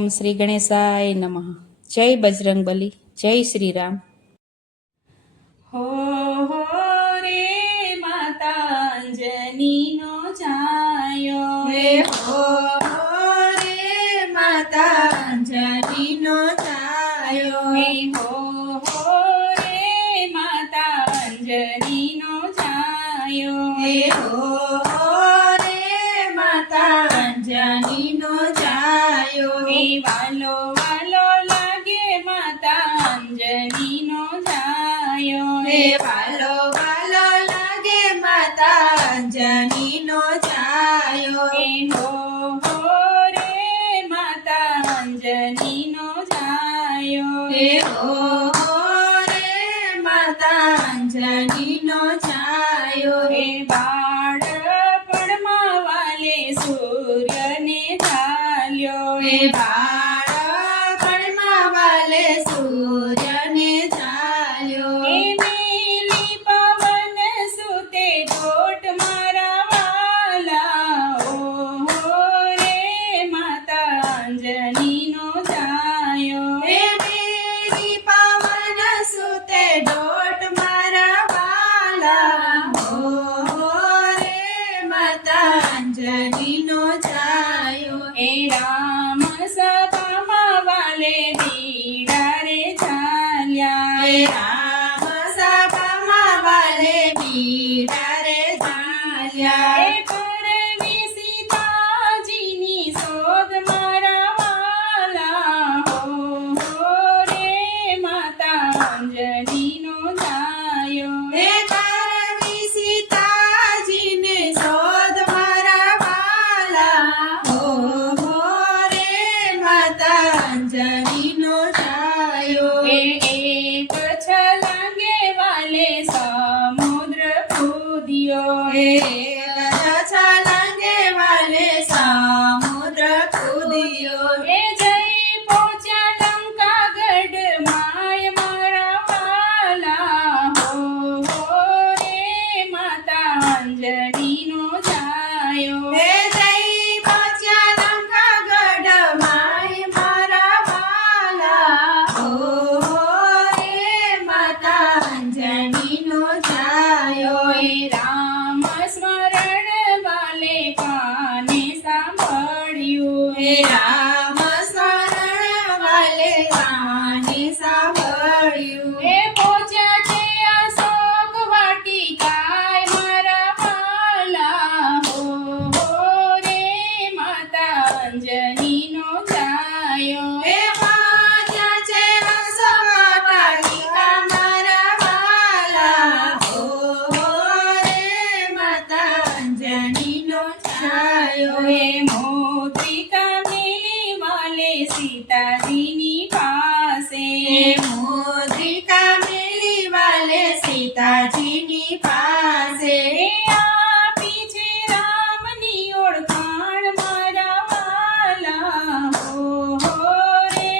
ઓમ શ્રી ગણેશાય નમઃ. જય બજરંગબલી, જય શ્રી રામ. હો રે માતા અંજનીનો છાયો, હો રે માતા અંજનીનો છાયો, હો રે માતા અંજનીનો છાયો, હો રે માતા અંજનીનો છાયો, વાલો વાલો લાગે માતા અંજનીનો છાયો, વાલો વાલો લાગે માતા અંજનીનો છાયો, હો રે માતા અંજનીનો છાયો, હો રે માતા અંજનીનો છાયો, બાળપણમાં વાલે સૂર્યને ઝાલ્યો, બાળપણમાં વાલે સૂર્યને ઝાલ્યો, મેલી પવન સુતે ગોટ મારા વાલા, હો રે માતા અંજનીનો છાયો, મેરી પવન સુતે ડોટ મારા વાલા, હો રે માતા અંજનીનો છાયો, રામ સભામાં વાલે બીડા રે ઝાલ્યા, રામ સભામાં વાલે બીડા રે ઝાલ્યા, પરવી સીતાજીની શોધ મારા વાલા, હો રે માતા અંજનીનો છાયો, પરવી સીતાજીને શોધ મારા વાલા, હો રે માતા અંજનીનો છાયો, એક છલાંગે વાલે સમુદ્ર કૂદ્યો, છલાંગે વાલે સમુદ્ર કૂદ્યો, જય પહોંચ્યા લંકાગઢ માય મારા વાલા, હો રે માતા અંજનીનો છાયો, જય પહોંચ્યા લંકાગઢ માય મારા વાલા, હો રે માતા અંજનીનો છાયો, રામ સ્મરણ વાલે કાને સાંભળ્યું, રામ સ્મરણ વાલે કાને સાંભળ્યું, પહોંચ્યા છે અશોક વાટિકાય મારા વાલા, હો રે માતા અંજનીનો છાયો, પહોંચ્યા છે અશોકવાટિકા મારા વાલા, હો રે માતા અંજનીનો છાયો, મોદ્રિકા મેલી વાલે સીતાજીની પાસે, મોદ્રિકા મેલી વાલે સીતાજીની પાસે, આપી છે રામની ઓળખાણ મારા વાલા, હો રે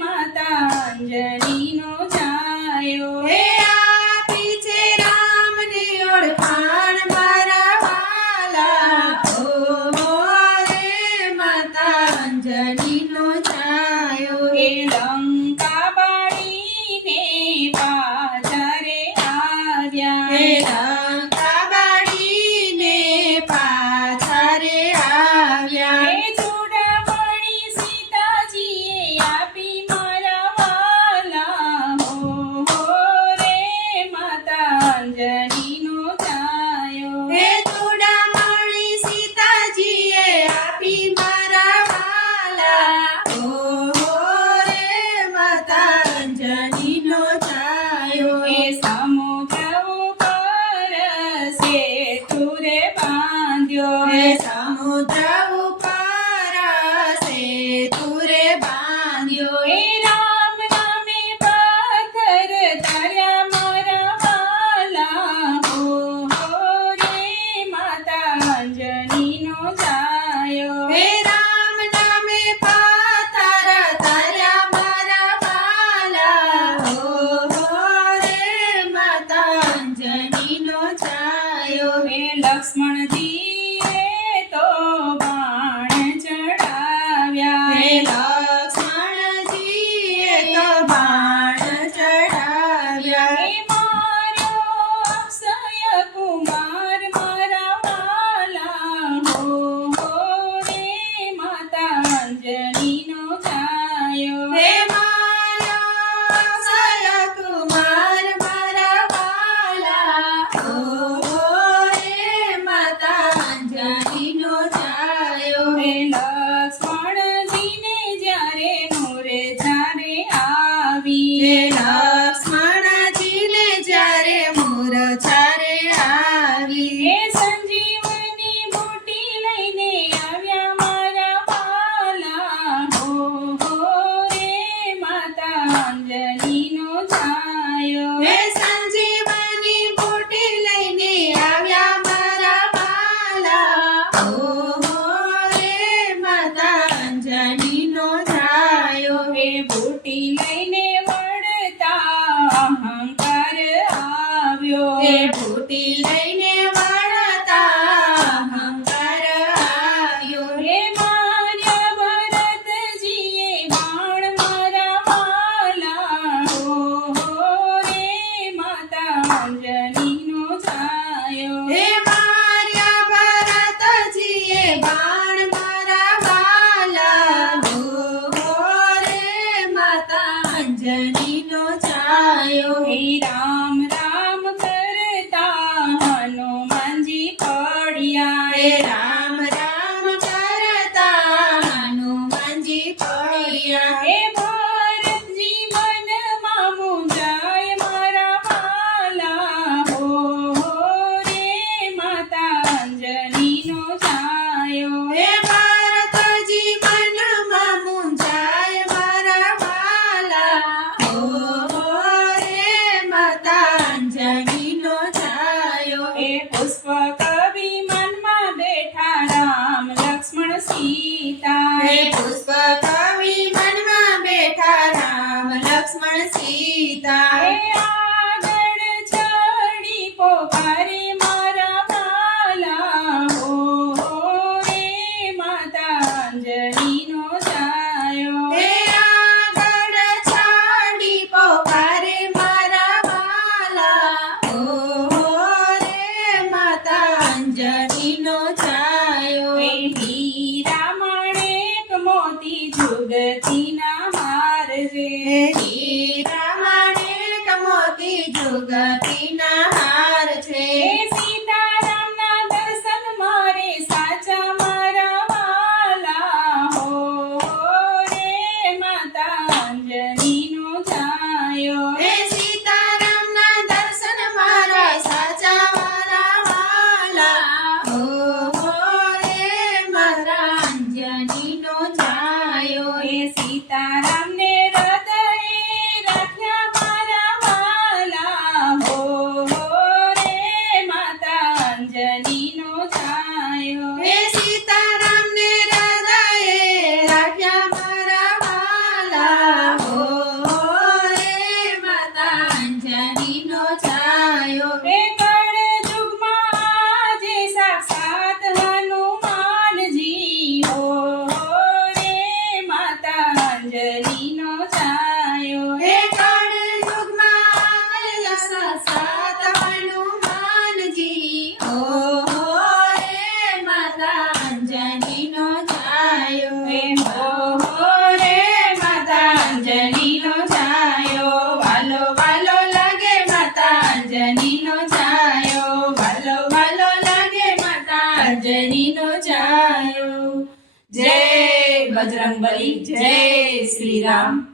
માતા અંજનીનો છાયો, આપી છે રામની ઓળખાણ મારા વાલા, હો રે માતા અંજનીનો છાયો, લંકા બાળીને પાછા રે આવ્યા, લંકા બાળીને પાછા રે આવ્યા, જોડાવણી સીતાજીએ આપી મારા વાલા, હો રે માતા અંજનીનો છાયો, જોડામણી સીતાજીએ આપી મારા વાલા, હો રે માતા અંજનીનો છાયો, સમુદ્ર ઉપર સેતુ રે બાંધ્યો, સમુદ્ર ઉપર સેતુ રે બાંધ્યો, રામ નામે પથ્થર તાર્યા મારા વાલા, હો રે માતા અંજનીનો છાયો, રામ નામે પાતાર તાર્યા મારા વાલા, હો રે માતા અંજનીનો છાયો, લક્ષ્મણજીએ તો બાણ ચડાવ્યા, આવ્યા હે મારો અક્ષય કુમાર મારા વાલા હો રે માતા અંજનીનો જાયો હે મારો અક્ષય કુમાર મારા વાલા રે માતા અંજનીનો જાયો હે લક્ષ્મણજીને જ્યારે મોરે જ્યારે આવી હે લક્ષ્મણજીને જ્યારે મૂરછારે આવી હે સંજીવની બુટી લઈને આવ્યા મારા વાલા હો રે માતા અંજનીનો જાયો હે સંજીવની બુટી લઈને આવ્યા મારા વાલા રે માતા અંજનીનો જાયો હે બુટી લઈને વળતા અહંકાર આવ્યો હે બુટી લઈને વળતા અહંકાર આવ્યો હે માર્યા ભરતજીએ બાણ મારા વાલા હો રે માતા અંજનીનો જાયો હે માર્યા ભરતજીએ બાણ મારા વાલા રે માતા અંજનીનો જાયો હે રામ રામ કરતા હનુમાનજી પડ્યા હે રામ રામ કરતા હનુમાનજી પડ્યા હે ભરતજી વનમાં મુંજાય મારા વાલા હો રે માતા અંજનીનો જાયો હે ભરતજી મનમાં મુંજાય મારા વાલા રે માતા અંજનીનો જાયો હે પુષ્પ કવિ મનમાં બેઠા રામ લક્ષ્મણ સીતા હે પુષ્પ કવિ મનમાં બેઠા રામ લક્ષ્મણ સીતા હે આગળ ચડી પોકારે મારા વાલા હો રે માતા અંજનીનો જાયો હે આગળ છાડી પોકારે મારા વાલા રે માતા અંજનીનો જાયો હે હીરા માણેક મોતી જુગતીના મારજે હીરા માણેક મોતી જુગતીના હાર છે હે સીતારામના દર્શન મારે સાચા મારા વાલા હો રે માતા અંજનીનો જાયો હે સીતારામના દર્શન મારા સાચા મારા વાલા રે મારા અંજનીનો જાયો હે સીતારામને હૃદયે રાખ્યા મારા વાલા હો રે માતા અંજનીનો જાયો હે સીતારામને હૃદયે રાખ્યા મારા વાલા રે માતા અંજનીનો જાયો હે કળયુગમાં આજે સાક્ષાત હનુમાનજી હો રે માતા અંજનીનો જાયો હે કળયુગમાં સાક્ષાત હનુમાનજી રે માતા અંજનીનો જાયો હે હો રે માતા અંજનીનો જાયો વાલો વાલો લાગે માતા અંજનીનો જાયો વાલો વાલો લાગે માતા અંજનીનો જાયો જય બજરંગબલી જય શ્રી રામ